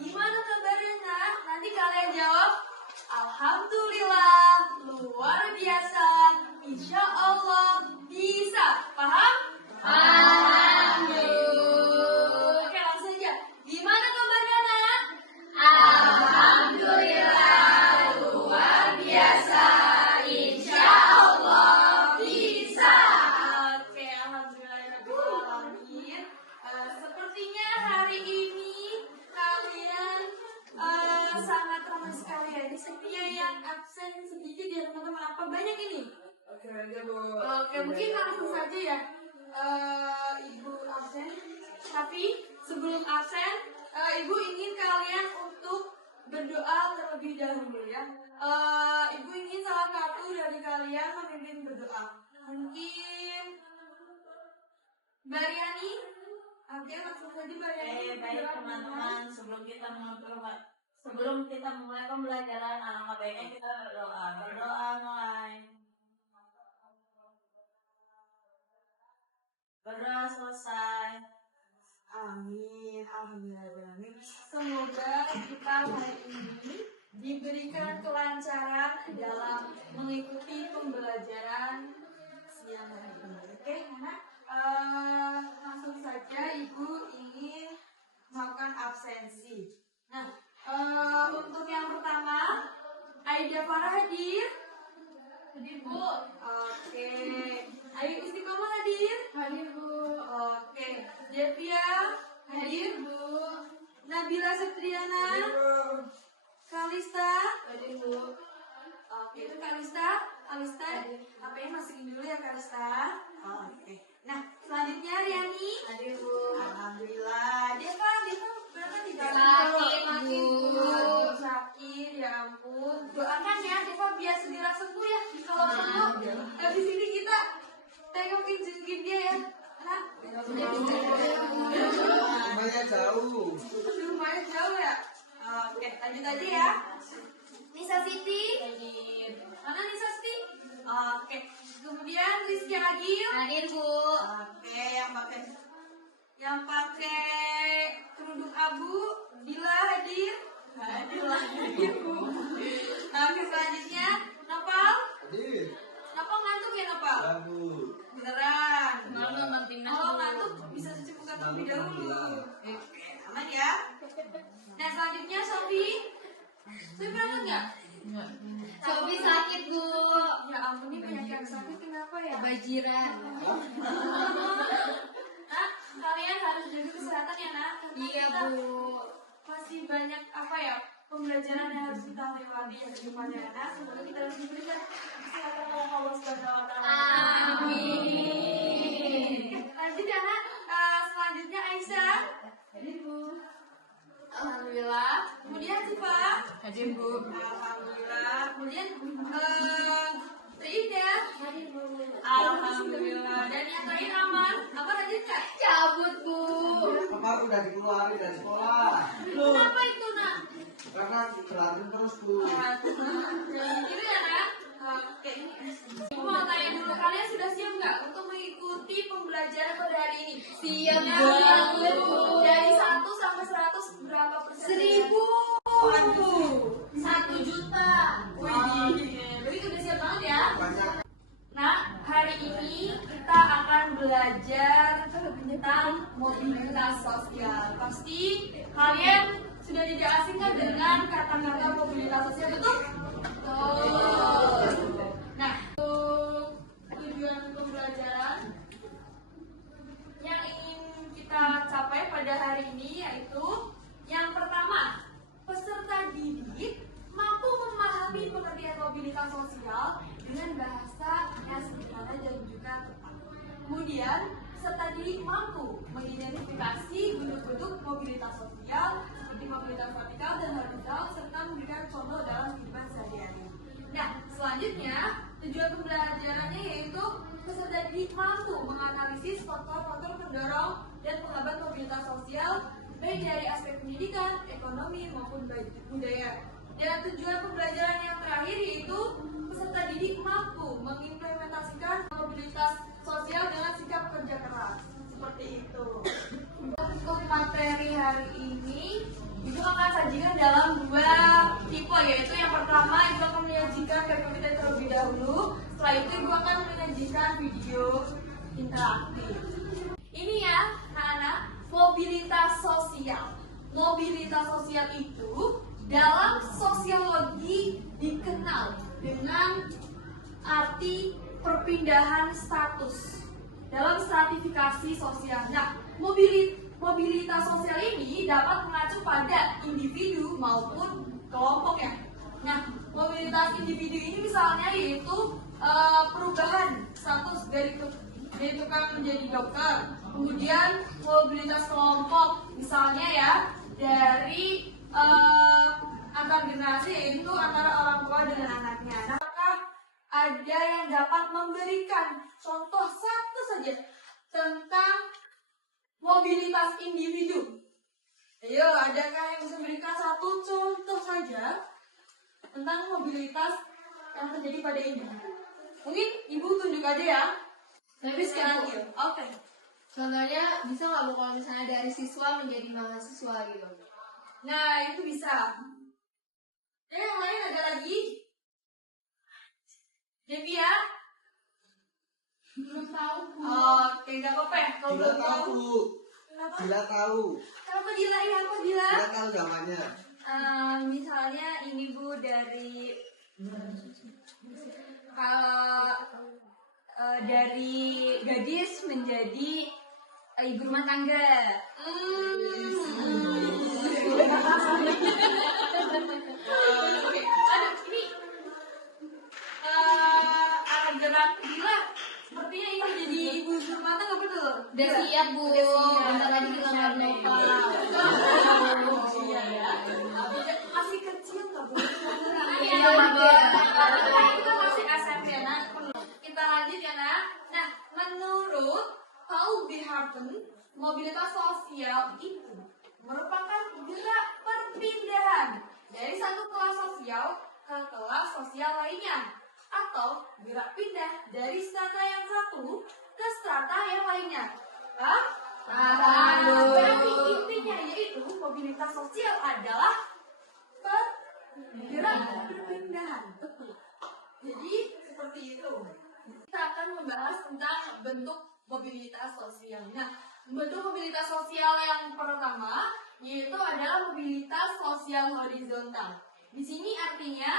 Gimana kabarnya nak? Nanti kalian jawab alhamdulillah, luar biasa, insya Allah bisa. Paham? Alhamdulillah. Oke, langsung aja. Gimana kabarnya nak? Alhamdulillah, luar biasa, insya Allah bisa. Oke, alhamdulillah. Sepertinya hari ini kalian sangat ramai sekali ya. Ini sepertinya yang absen sedikit ya teman-teman. Apa banyak ini? Oke, mungkin langsung saja ya. Ibu absen. Tapi sebelum absen, Ibu ingin kalian untuk berdoa terlebih dahulu ya. Ibu ingin salah satu dari kalian memimpin berdoa. Mungkin Mbak Riani. Oke, langsung saja Mbak Riani. Baik teman-teman, sebelum kita mulai pembelajaran, alangkah baiknya kita berdoa. Berdoa mulai. Berdoa selesai. Amin, alhamdulillah. Semoga kita hari ini diberikan kelancaran dalam mengikuti pembelajaran siang hari ini. Oke, anak. Langsung saja Ibu ingin melakukan absensi. Nah, untuk yang pertama, Aida Farah hadir. Hadir Bu. Oke. Ayu Istiqomah hadir. Hadir Bu. Oke. Devia hadir Bu. Nabila Septriana. Kalista hadir Bu. Oke, itu Kalista. HP-nya masukin dulu ya Kalista. Oke. Nah, selanjutnya Riani. Hadir Bu. Alhamdulillah. Deva berangkat di dalam. Sakit, ya ampun. Doakan ya Deva biar segera sembuh ya. Kalau sembuh, habis ini kita tengokin jengkin dia ya. Nah, rumahnya jauh. Rumahnya jauh ya. Oke, lanjut aja ya. Nisa Siti. Mana Nisa Siti? Oke. Kemudian Rizky Agil. Hadir Bu. Oke, yang pakai kerudung abu, Dila hadir. Hadir Bu. Oke, selanjutnya Nopal. Hadir. Nopal ngantuk ya Nopal? Bagus. Beneran. Kalau ngantuk bisa cuci muka terlebih dahulu. Oke, aman ya. Nah, selanjutnya Sofi. Sofi berangkat nggak? Sofi sakit Bu. Ya ampun, ini banyak yang sakit, kenapa ya? Bajiran. Nah, kalian harus jaga kesehatan ya nak. Karena Iya kita Bu. masih banyak pembelajaran yang harus kita lewati ya ke depannya nak. Semoga kita harus diberikan kesehatan oleh Allah Subhanahu wa Ta'ala. Amin. Lanjut ya nak. Selanjutnya Aisyah. Hadir Bu. Alhamdulillah. Kemudian Siva. Hadir Bu. Alhamdulillah. Kemudian Rida. Hadir Bu. Alhamdulillah. Dan yang terakhir Aman. Aman hadir nggak? Cabut Bu. Papa udah dikeluarin dari sekolah. Kenapa itu nak? Karena berantem terus tuh. Jangan gitu ya nak. Oke. Ibu mau tanya dulu, kalian sudah siap nggak untuk mengikuti pembelajaran pada hari ini? Siap Bu. Dari 1 sampai 100 berapa persen? 1000. Waduh. 1 juta. Wih, berarti udah siap banget ya. Banyak. Nah, hari ini kita akan belajar tentang mobilitas sosial. Pasti kalian sudah tidak asing kan dengan kata-kata mobilitas sosial, betul? Betul. Nah, untuk tujuan pembelajaran yang ingin kita capai pada hari ini yaitu yang pertama, peserta didik mampu memahami pengertian mobilitas sosial dengan bahasa yang sederhana dan juga tepat. Kemudian, peserta didik mampu mengidentifikasi bentuk-bentuk mobilitas sosial seperti mobilitas vertikal dan horizontal serta memberikan contoh dalam kehidupan sehari-hari. Nah, selanjutnya tujuan pembelajarannya yaitu peserta didik mampu menganalisis faktor-faktor pendorong dan penghambat mobilitas sosial baik dari aspek pendidikan, ekonomi maupun budaya. Dan tujuan pembelajaran yang terakhir yaitu peserta didik mampu mengimplementasikan mobilitas sosial dengan sikap kerja keras. Seperti itu. Untuk materi hari ini, Ibu akan menyaksikan video interaktif. Ini ya, anak-anak, mobilitas sosial. Mobilitas sosial itu dalam sosiologi dikenal dengan arti perpindahan status dalam stratifikasi sosial. Nah, mobilitas sosial ini dapat mengacu pada individu maupun kelompok ya. Nah, mobilitas individu ini misalnya yaitu perubahan status dari tukang menjadi dokter. Kemudian mobilitas kelompok misalnya ya dari antar generasi yaitu antara orang tua dengan anaknya. Nah, apakah ada yang dapat memberikan contoh satu saja tentang mobilitas individu? Ayo, adakah yang bisa memberikan satu contoh saja tentang mobilitas yang terjadi pada individu? Mungkin ibu tunjuk aja ya. Tapi sekarang oke. Contohnya bisa nggak Bu kalau misalnya dari siswa menjadi mahasiswa gitu? Nah, itu bisa. Yang lain ada lagi? Devi ya? Belum tahu Bu. Oke, nggak apa-apa ya. Kalau Gila belum tahu, tahu. Bu. Kenapa? Gila tahu. Kenapa Dila ya? Apa Dila? Gila tahu zamannya. Misalnya ini Bu dari kalau dari gadis menjadi ibu rumah tangga. Oke. Aduh, ini arah gerak Dila sepertinya ini jadi ibu rumah tangga betul? Udah siap Bu. Udah siap. Bentar lagi kita nggak lupa. Iya ya. Masih kecil nggak Bu? Iya, Bu. Kita masih SMP nah. Kita lanjut ya nak. Nah, menurut Paul B. Harton, mobilitas sosial itu merupakan gerak perpindahan dari satu kelas sosial ke kelas sosial lainnya, atau gerak pindah dari strata yang satu ke strata yang lainnya. Paham? Paham, Bu. Berarti intinya yaitu mobilitas sosial adalah gerak perpindahan. Betul. Jadi seperti itu. Kita akan membahas tentang bentuk mobilitas sosial. Nah, bentuk mobilitas sosial yang pertama yaitu adalah mobilitas sosial horizontal. Di sini artinya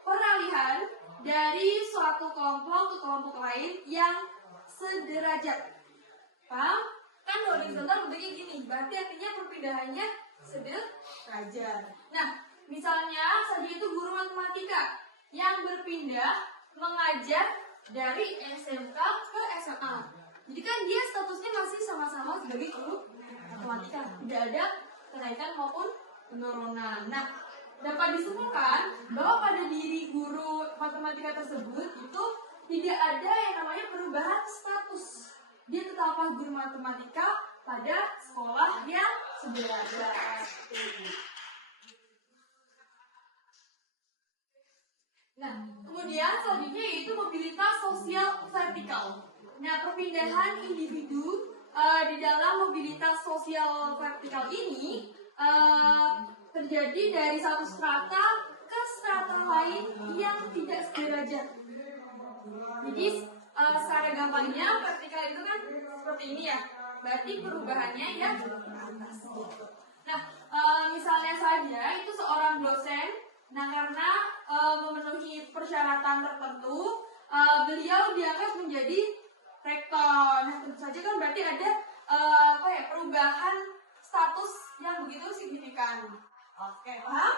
peralihan dari suatu kelompok ke kelompok lain yang sederajat. Paham? Kan horizontal bentuknya gini, berarti artinya perpindahannya sederajat. Nah, misalnya saja itu guru matematika yang berpindah mengajar dari SMK ke SMA. Jadi kan dia statusnya masih sama-sama sebagai guru matematika, tidak ada kenaikan maupun penurunan. Nah, dapat disimpulkan bahwa pada diri guru matematika tersebut itu tidak ada yang namanya perubahan status. Dia tetaplah guru matematika pada sekolah yang sederajat. Nah, kemudian selanjutnya yaitu mobilitas sosial vertikal. Nah, perpindahan individu di dalam mobilitas sosial vertikal ini terjadi dari satu strata ke strata lain yang tidak sederajat. Jadi secara gampangnya vertikal itu kan seperti ini ya. Berarti perubahannya ya ke atas. Nah, misalnya saja itu seorang dosen. Nah, karena memenuhi persyaratan tertentu, beliau diangkat menjadi rektor. Nah, tentu saja kan berarti ada perubahan status yang begitu signifikan. Oke, paham?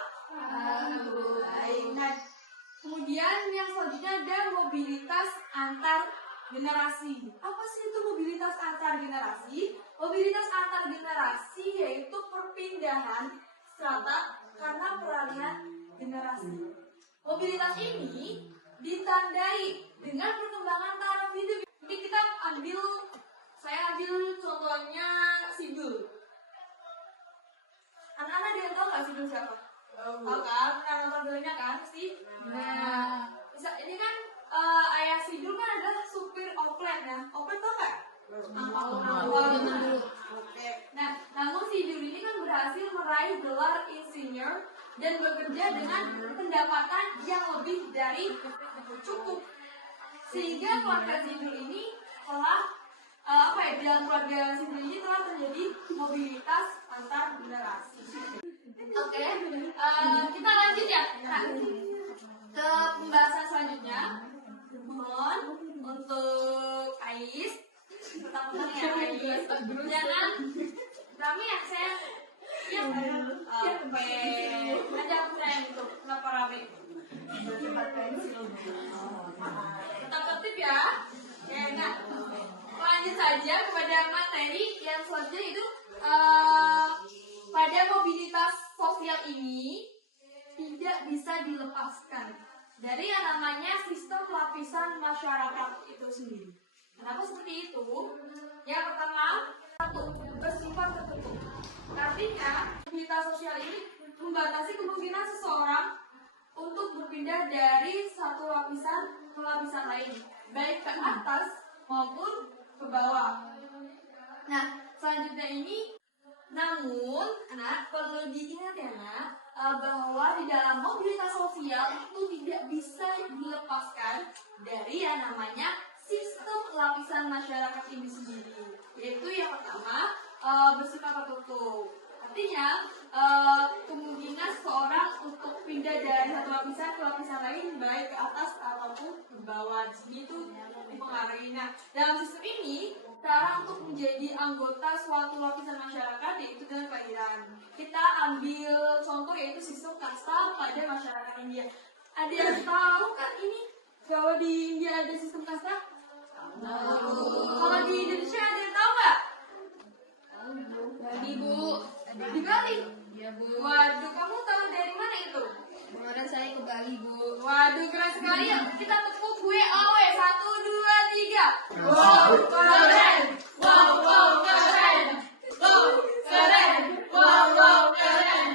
Baik. Nah, kemudian yang selanjutnya ada mobilitas antar generasi. Apa sih itu mobilitas antar generasi? Mobilitas antar generasi yaitu perpindahan strata karena peralihan generasi. Mobilitas ini ditandai dengan perkembangan taraf hidup. Jadi saya ambil contohnya Sidul. Anak-anak dia tahu nggak Sidul siapa? Tahu kan? Pernah nonton filmnya kan? Pasti. Nah, ini kan ayah Sidul kan adalah supir oplet ya. Oplet tau nggak? Oke. Nah, namun Sidul ini kan berhasil meraih gelar insinyur dan bekerja dengan pendapatan yang lebih dari cukup. Sehingga keluarga sipil ini telah dalam keluarga sipil ini telah terjadi mobilitas antar generasi. Oke, kita lanjut ya. Nah, ke pembahasan selanjutnya. Mohon untuk Ais, pertama ya Ais, jangan rame ya saya. Ya, ada aku sayang itu, kenapa rame? Tetap tertib ya. Ya, nah, lanjut saja kepada materi yang selanjutnya itu pada mobilitas sosial ini tidak bisa dilepaskan dari yang namanya sistem lapisan masyarakat itu sendiri. Kenapa seperti itu? Yang pertama, satu, bersifat tertutup. Artinya, mobilitas sosial ini membatasi kemungkinan seseorang untuk berpindah dari satu lapisan ke lapisan lain, baik ke atas maupun ke bawah. Nah, selanjutnya ini, namun, anak perlu diingat ya, Nak, bahwa di dalam mobilitas sosial itu tidak bisa dilepaskan dari yang namanya sistem lapisan masyarakat ini sendiri. Yaitu yang pertama, bersifat tertutup. Artinya, kemungkinan seseorang untuk pindah dari satu lapisan ke lapisan lain, baik ke atas ataupun ke bawah. Di sini itu dipengaruhi. Nah, dalam sistem ini, cara untuk menjadi anggota suatu lapisan masyarakat yaitu dengan kelahiran. Kita ambil contoh yaitu sistem kasta pada masyarakat India. Ada yang tahu kan ini bahwa di India ada sistem kasta? Kalau di Indonesia ada yang tahu nggak? Bali Bu. Di Bali? Iya Bu. Waduh, kamu tahu dari mana itu? Kemarin saya ke Bali Bu. Waduh, keren sekali ya. Kita tepuk WAW. 1, 2, 3. Wow, keren. Wow, wow, keren. Wow, keren. Wow, wow, keren.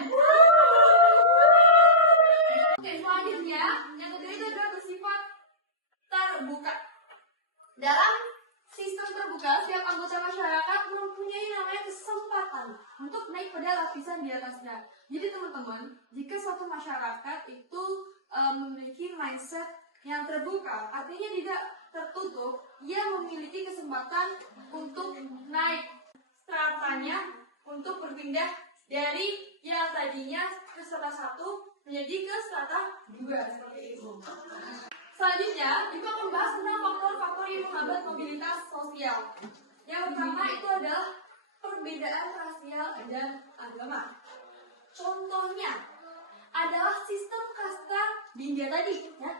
Oke, selanjutnya yang kedua itu adalah bersifat terbuka. Dalam sistem terbuka, setiap anggota masyarakat mempunyai namanya kesempatan untuk naik pada lapisan di atasnya. Jadi teman-teman, jika suatu masyarakat itu memiliki mindset yang terbuka, artinya tidak tertutup, ia memiliki kesempatan untuk naik stratanya untuk berpindah dari yang tadinya ke strata 1 menjadi ke strata 2 seperti itu. Selanjutnya, kita membahas tentang faktor-faktor yang menghambat mobilitas sosial. Yang pertama itu adalah perbedaan rasial dan agama. Contohnya adalah sistem kasta di India tadi, ya,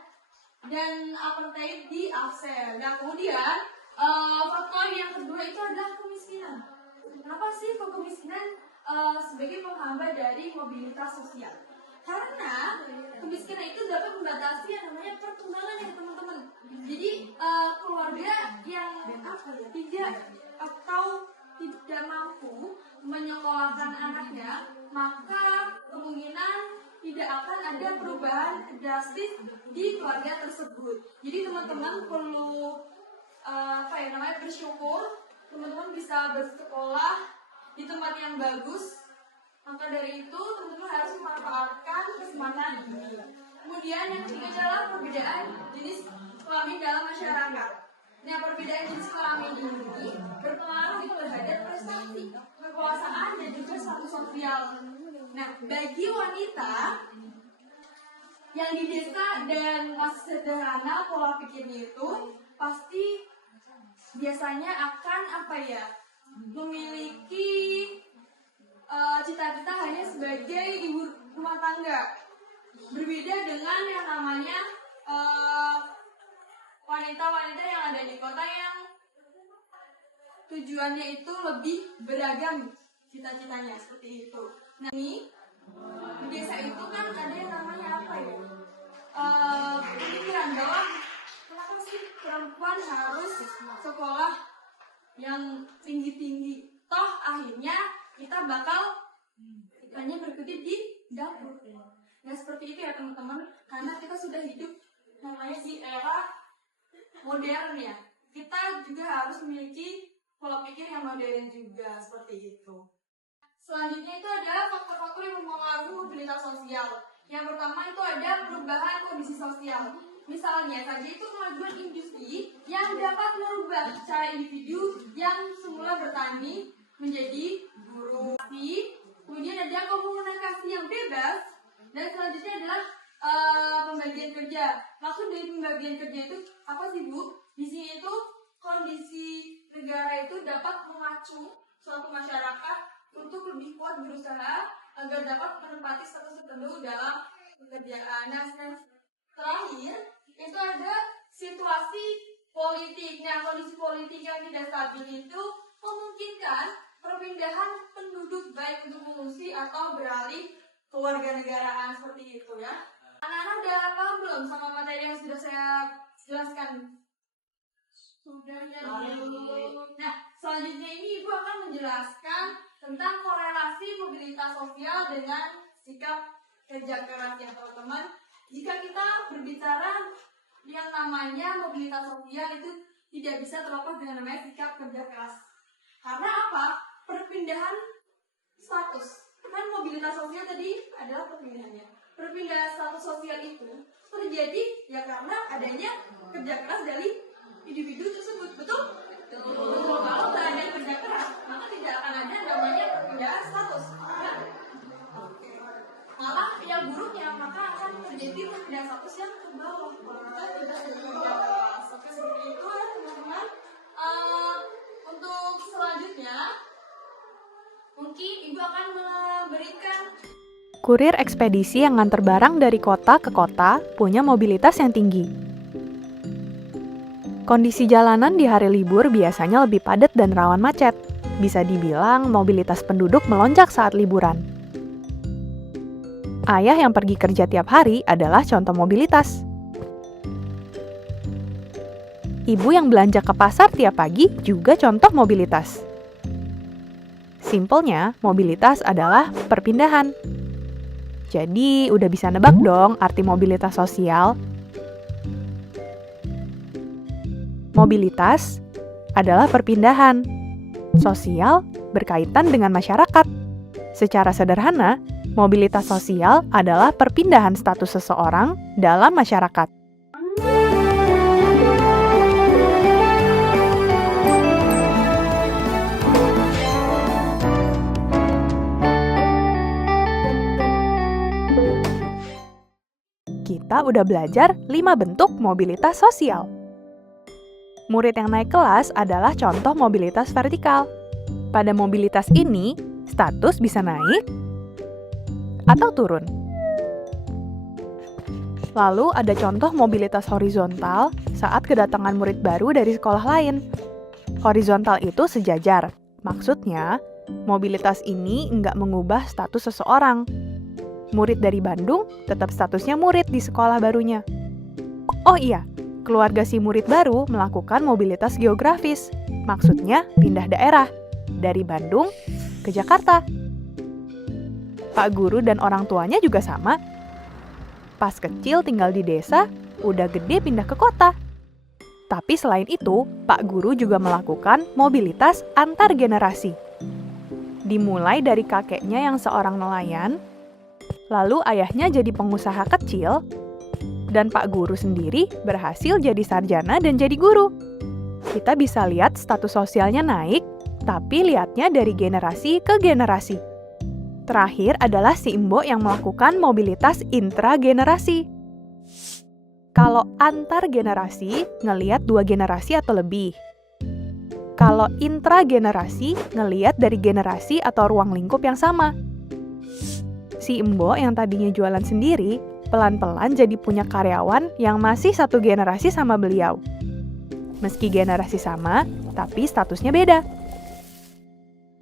dan apartheid di ASEAN. Nah, kemudian faktor yang kedua itu adalah kemiskinan. Kenapa sih kok kemiskinan sebagai penghambat dari mobilitas sosial? Karena kemiskinan itu dapat membatasi yang namanya perkembangan ya teman-teman. Jadi keluarga yang tidak atau tidak mampu menyekolahkan anaknya, maka kemungkinan tidak akan ada perubahan drastis di keluarga tersebut. Jadi teman-teman perlu bersyukur teman-teman bisa bersekolah di tempat yang bagus. Maka dari itu, teman-teman harus memanfaatkan kesempatan ini. Kemudian yang ketiga adalah perbedaan jenis kelamin dalam masyarakat. Nah, perbedaan jenis kelamin ini berpengaruh terhadap prestasi, kekuasaan, dan juga status sosial. Nah, bagi wanita yang di desa dan masih sederhana pola pikirnya itu pasti biasanya akan memiliki cita-cita hanya sebagai ibu rumah tangga. Berbeda dengan yang namanya wanita-wanita yang ada di kota yang tujuannya itu lebih beragam cita-citanya seperti itu. Nah, ini di desa itu kan ada yang namanya pemikiran bahwa kenapa sih perempuan harus sekolah yang tinggi-tinggi? Toh akhirnya kita bakal hanya berkutik di dapur. Nah, seperti itu ya teman-teman, karena kita sudah hidup namanya di era modern ya. Kita juga harus memiliki pola pikir yang modern juga seperti itu. Selanjutnya itu adalah faktor-faktor yang mempengaruhi mobilitas sosial. Yang pertama itu ada perubahan kondisi sosial. Misalnya saja itu kemajuan industri yang dapat merubah cara individu yang semula bertani menjadi buruh. Kemudian ada komunikasi yang bebas, dan selanjutnya adalah pembagian kerja. Maksud dari pembagian kerja itu apa sih, Bu? Di sini itu kondisi negara itu dapat memacu suatu masyarakat untuk lebih kuat berusaha agar dapat menempati status tertentu dalam pekerjaan. Nah, terakhir itu ada situasi politik. Nah, kondisi politik yang tidak stabil itu memungkinkan perpindahan penduduk baik untuk mengungsi atau beralih ke warganegaraan seperti itu ya. Anak-anak udah paham belum sama materi yang sudah saya jelaskan? Sudah ya. Nah, selanjutnya ini Ibu akan menjelaskan tentang korelasi mobilitas sosial dengan sikap kerja keras ya teman-teman. Jika kita berbicara yang namanya mobilitas sosial itu tidak bisa terlepas dengan namanya sikap kerja keras. Karena apa? Perpindahan status. Kan mobilitas sosial tadi adalah perpindahannya. Perpindahan status sosial itu terjadi ya karena adanya kerja keras dari individu tersebut. Betul? Betul. Kalau tidak ada kerja keras, maka tidak akan ada namanya perpindahan status. Ya? Malah yang buruknya maka akan terjadi perpindahan status yang ke bawah. Kita tidak kerja keras. Oke, seperti itu ya teman-teman. Untuk selanjutnya mungkin Ibu akan memberikan kurir ekspedisi yang nganter barang dari kota ke kota punya mobilitas yang tinggi. Kondisi jalanan di hari libur biasanya lebih padat dan rawan macet. Bisa dibilang mobilitas penduduk melonjak saat liburan. Ayah yang pergi kerja tiap hari adalah contoh mobilitas. Ibu yang belanja ke pasar tiap pagi juga contoh mobilitas. Simpelnya, mobilitas adalah perpindahan. Jadi, udah bisa nebak dong arti mobilitas sosial. Mobilitas adalah perpindahan. Sosial berkaitan dengan masyarakat. Secara sederhana, mobilitas sosial adalah perpindahan status seseorang dalam masyarakat. Kita udah belajar 5 bentuk mobilitas sosial. Murid yang naik kelas adalah contoh mobilitas vertikal. Pada mobilitas ini, status bisa naik atau turun. Lalu ada contoh mobilitas horizontal saat kedatangan murid baru dari sekolah lain. Horizontal itu sejajar. Maksudnya, mobilitas ini nggak mengubah status seseorang. Murid dari Bandung tetap statusnya murid di sekolah barunya. Oh iya, keluarga si murid baru melakukan mobilitas geografis. Maksudnya pindah daerah, dari Bandung ke Jakarta. Pak guru dan orang tuanya juga sama. Pas kecil tinggal di desa, udah gede pindah ke kota. Tapi selain itu, Pak guru juga melakukan mobilitas antar generasi. Dimulai dari kakeknya yang seorang nelayan, lalu ayahnya jadi pengusaha kecil, dan Pak Guru sendiri berhasil jadi sarjana dan jadi guru. Kita bisa lihat status sosialnya naik, tapi lihatnya dari generasi ke generasi. Terakhir adalah si Mbok yang melakukan mobilitas intragenerasi. Kalau antar generasi, ngelihat 2 generasi atau lebih. Kalau intragenerasi, ngelihat dari generasi atau ruang lingkup yang sama. Si Mbok yang tadinya jualan sendiri, pelan-pelan jadi punya karyawan yang masih satu generasi sama beliau. Meski generasi sama, tapi statusnya beda.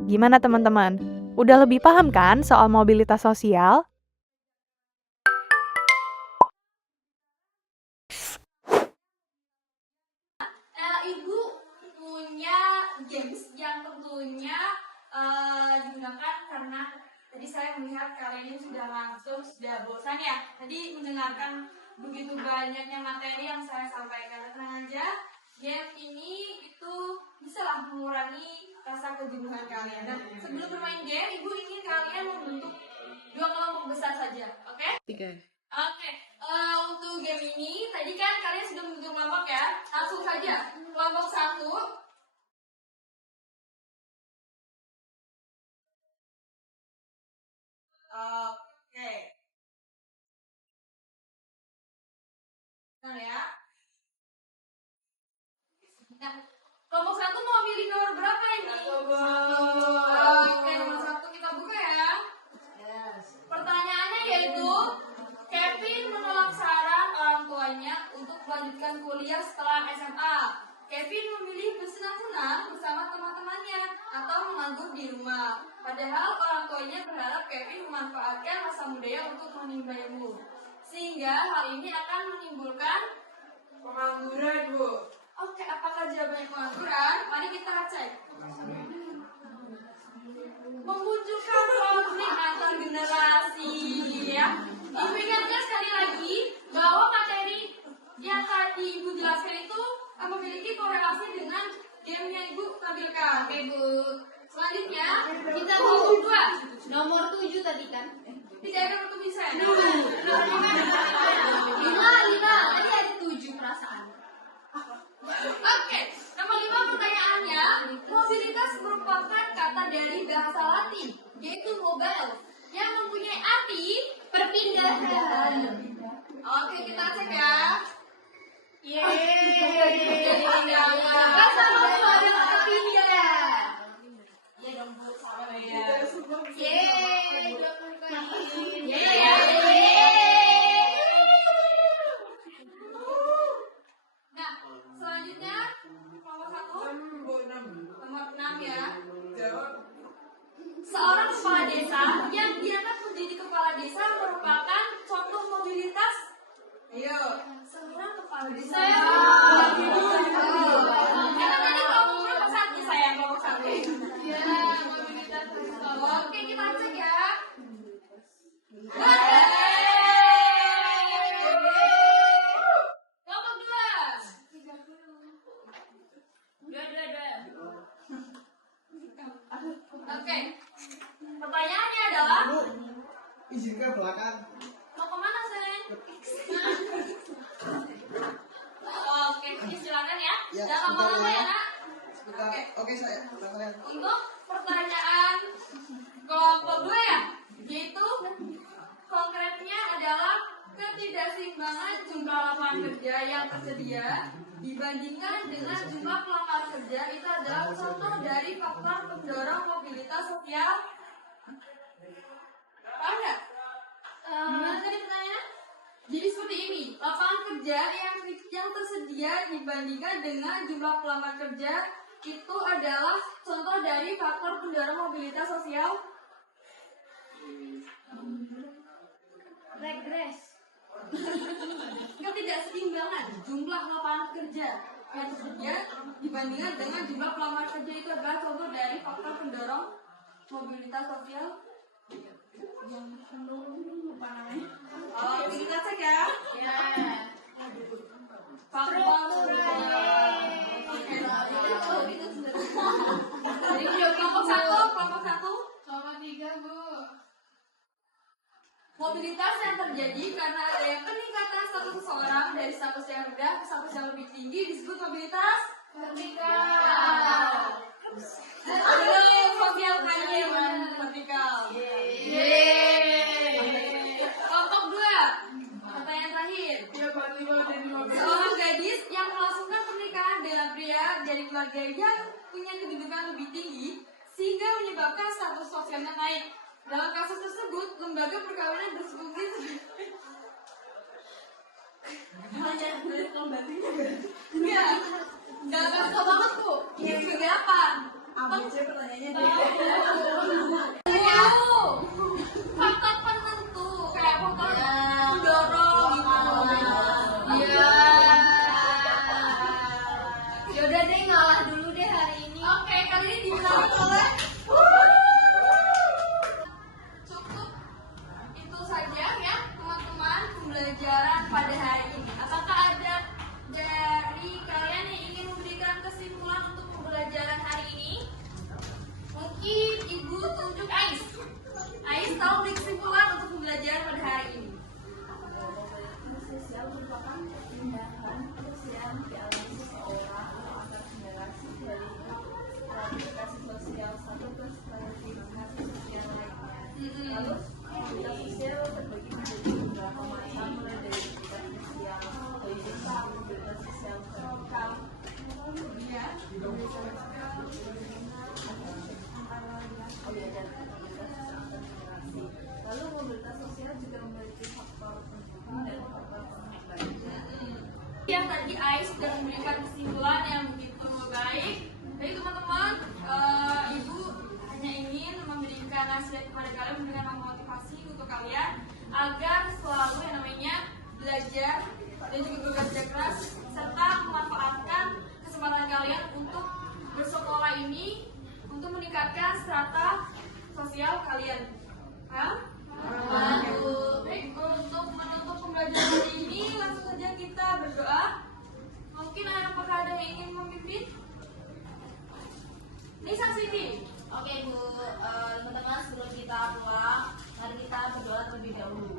Gimana teman-teman? Udah lebih paham kan soal mobilitas sosial? Ibu punya games yang tentunya digunakan karena tadi saya melihat kalian ini sudah langsung sudah bosan ya. Tadi mendengarkan begitu banyaknya materi yang saya sampaikan. Tenang aja, game ini itu bisalah mengurangi rasa kejenuhan kalian. Nah, sebelum bermain game, Ibu ingin kalian membentuk 2 kelompok besar saja, oke? 3. Oke, untuk game kalian sudah membentuk kelompok ya. Langsung saja. Kelompok 1. Oke. Nah ya. Nah, kelompok 1 mau milih nomor berapa ini? Oke, nomor 1 kita buka ya. Pertanyaannya yaitu, Kevin menolak saran orang tuanya untuk melanjutkan kuliah setelah SMA. Kevin memilih bersenang-senang bersama teman-temannya atau menganggur di rumah. Padahal orang tuanya berharap Kevin memanfaatkan masa mudanya untuk menimba ilmu. Sehingga hal ini akan menimbulkan pengangguran, Bu. Oke, apakah jawabannya pengangguran? Mari kita cek. Memunculkan konflik antar generasi, ya. Ibu ingatkan sekali lagi bahwa materi yang tadi Ibu jelaskan itu memiliki korelasi dengan game yang Ibu tampilkan. Oke, Bu. Selanjutnya kita mau 2. Nomor 7 tadi kan? Tidak ada waktu bisa. 5. Tadi ada 7 perasaan. Oke, nomor 5 pertanyaannya, mobilitas merupakan kata dari bahasa Latin, yaitu mobile, yang mempunyai arti perpindahan. Oke, kita cek ya. Bahasa mobile perpindahan. Iya dong, Bu. Sama ya. Nah, selanjutnya nomor 1, nomor 6 ya. Seorang kepala desa yang diangkat menjadi kepala desa merupakan contoh mobilitas. Ayo, seorang kepala desa. Karena tadi kelompok 1 saya kelompok 1. Oke, kita cek ya. Kelompok 2. Oke. Pertanyaannya adalah, Bu, izin ke belakang. mau kemana, Sen? Oke, silakan ya. Ya, Jangan sebentar lama-lama ya. ya, Nak. Sebentar. Oke, saya. Sebentar, kalian. Untuk pertanyaan kelompok 2 ya, yaitu konkretnya adalah ketidakseimbangan jumlah lapangan kerja yang tersedia dibandingkan dengan jumlah pelamar kerja itu adalah contoh dari faktor pendorong mobilitas sosial. Paham nggak? Gimana tadi pertanyaannya? Jadi seperti ini, lapangan kerja yang tersedia dibandingkan dengan jumlah pelamar kerja itu adalah contoh dari faktor pendorong mobilitas sosial. Regres. Ketidakseimbangan jumlah lapangan kerja yang tersedia dibandingkan dengan jumlah pelamar kerja itu adalah contoh dari faktor pendorong mobilitas sosial. Lupa namanya. Oh, kita cek ya. Faktor kelompok 1. Nomor 3, Bu. Mobilitas yang terjadi karena adanya peningkatan status seseorang dari status yang rendah ke status yang lebih tinggi disebut mobilitas vertikal. Halo, sosial kajian vertikal. Kelompok 2. Pertanyaan terakhir. Seorang gadis yang melangsungkan pernikahan dengan pria dari keluarga yang punya kedudukan lebih tinggi sehingga menyebabkan status sosialnya naik. Dalam kasus tersebut, lembaga perkawinan berfungsi sebagai enggak. Dalam kasus banget, Bu. Ya, sebagai apa? Pertanyaannya Tahu. Faktor penentu kayak faktor pendorong gitu. Iya. Yaudah deh, ngalah dulu deh hari ini. Oke, kali ini dimenangkan oleh cukup itu saja ya teman-teman pembelajaran pada hari ini. Apakah ada dari kalian yang ingin memberikan kesimpulan untuk pembelajaran hari ini? Mungkin mobilitas sosial terbagi menjadi beberapa macam, mulai dari mobilitas sosial horizontal, mobilitas sosial vertikal. Oh ya, dan mobilitas sosial antargenerasi. Lalu mobilitas sosial juga memiliki faktor pendukung dan faktor penghambat lainnya. Yang tadi Ais sudah memberikan kesimpulan yang begitu baik. Jadi teman-teman, Ibu hanya ingin memberikan nasihat kepada kalian, memberikan motivasi untuk kalian agar selalu yang namanya belajar dan juga bekerja keras serta memanfaatkan kesempatan kalian untuk bersekolah ini untuk meningkatkan strata sosial kalian. Baik, untuk menutup pembelajaran hari ini langsung saja kita berdoa. Mungkin apakah ada yang ingin memimpin? Nisa Siti. Oke Bu, teman-teman sebelum kita pulang, mari kita berdoa terlebih dahulu.